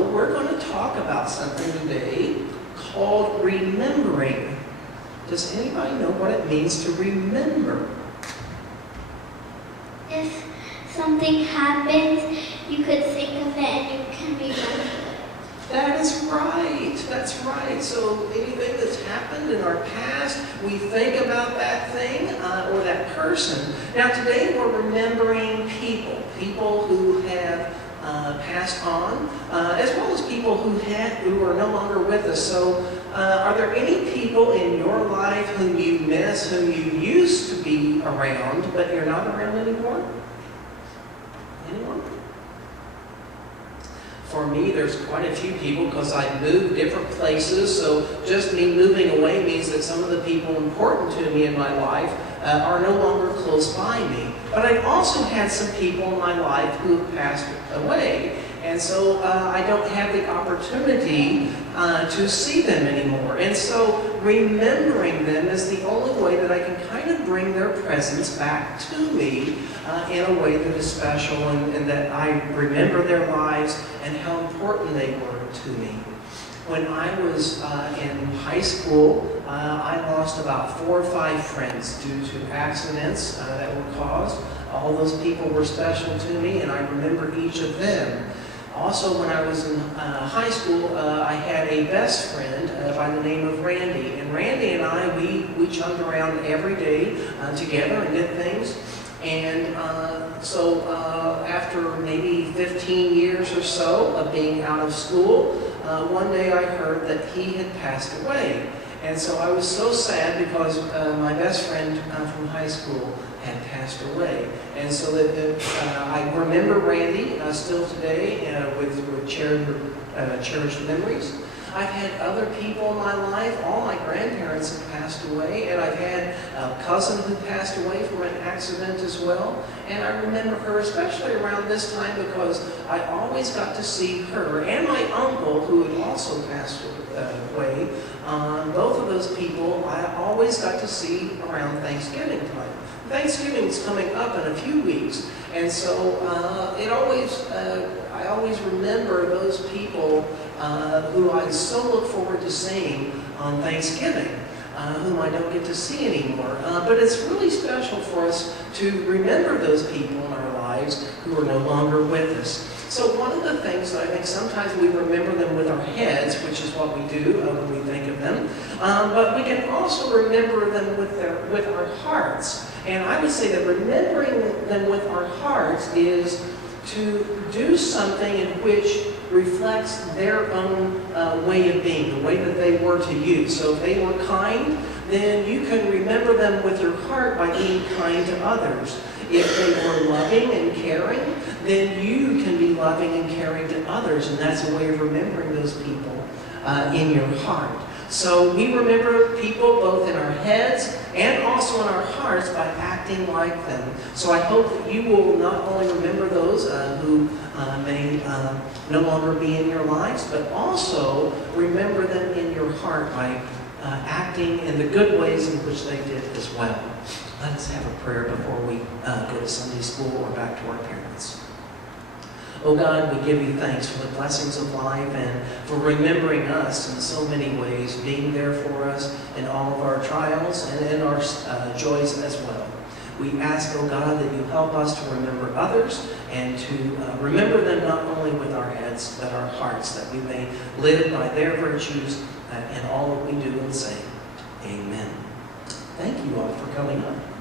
so we're going to talk about something today called remembering. Does anybody know what it means to remember? If something happens, you could think of it and you can remember it. That is right. That's right. So anything that's happened in our past, we think about that thing or that person. Now today we're remembering people who have passed on, as well as people who are no longer with us. So are there any people in your life whom you miss, whom you used to be around, but you're not around anymore? Anyone? For me, there's quite a few people because I moved different places, so just me moving away means that some of the people important to me in my life are no longer close by me. But I've also had some people in my life who have passed away, and so I don't have the opportunity to see them anymore. And so remembering them is the only way that I can kind of bring their presence back to me in a way that is special and that I remember their lives and how important they were to me. When I was in high school, I lost about 4 or 5 friends due to accidents that were caused. All those people were special to me, and I remember each of them. Also, when I was in high school, I had a best friend by the name of Randy. And Randy and I, we chummed around every day together and did things. And so after maybe 15 years or so of being out of school, one day I heard that he had passed away. And so I was so sad because my best friend from high school had passed away. And so I remember Randy still today with cherished memories. I've had other people in my life. All my grandparents have passed away, and I've had a cousin who passed away from an accident as well. And I remember her especially around this time because I always got to see her and my uncle who had also passed away. Both of those people I always got to see around Thanksgiving time. Thanksgiving is coming up in a few weeks, and so I always remember those people who I so look forward to seeing on Thanksgiving, whom I don't get to see anymore. But it's really special for us to remember those people in our lives who are no longer with us. So one of the things that I think sometimes we remember them with our heads, which is what we do when we think of them, but we can also remember them with our hearts. And I would say that remembering them with our hearts is to do something in which reflects their own way of being, the way that they were to you. So if they were kind, then you can remember them with your heart by being kind to others. If they were loving and caring, then you can be loving and caring to others, and that's a way of remembering those people in your heart. So we remember people both in our heads and also in our hearts by acting like them. So I hope that you will not only remember those who may no longer be in your lives, but also remember them in your heart by acting in the good ways in which they did as well. Let us have a prayer before we go to Sunday school or back to our parents. Oh God, we give you thanks for the blessings of life and for remembering us in so many ways, being there for us in all of our trials and in our joys as well. We ask, oh God, that you help us to remember others and to remember them not only with our heads, but our hearts, that we may live by their virtues in all that we do and say. Amen. Thank you all for coming up.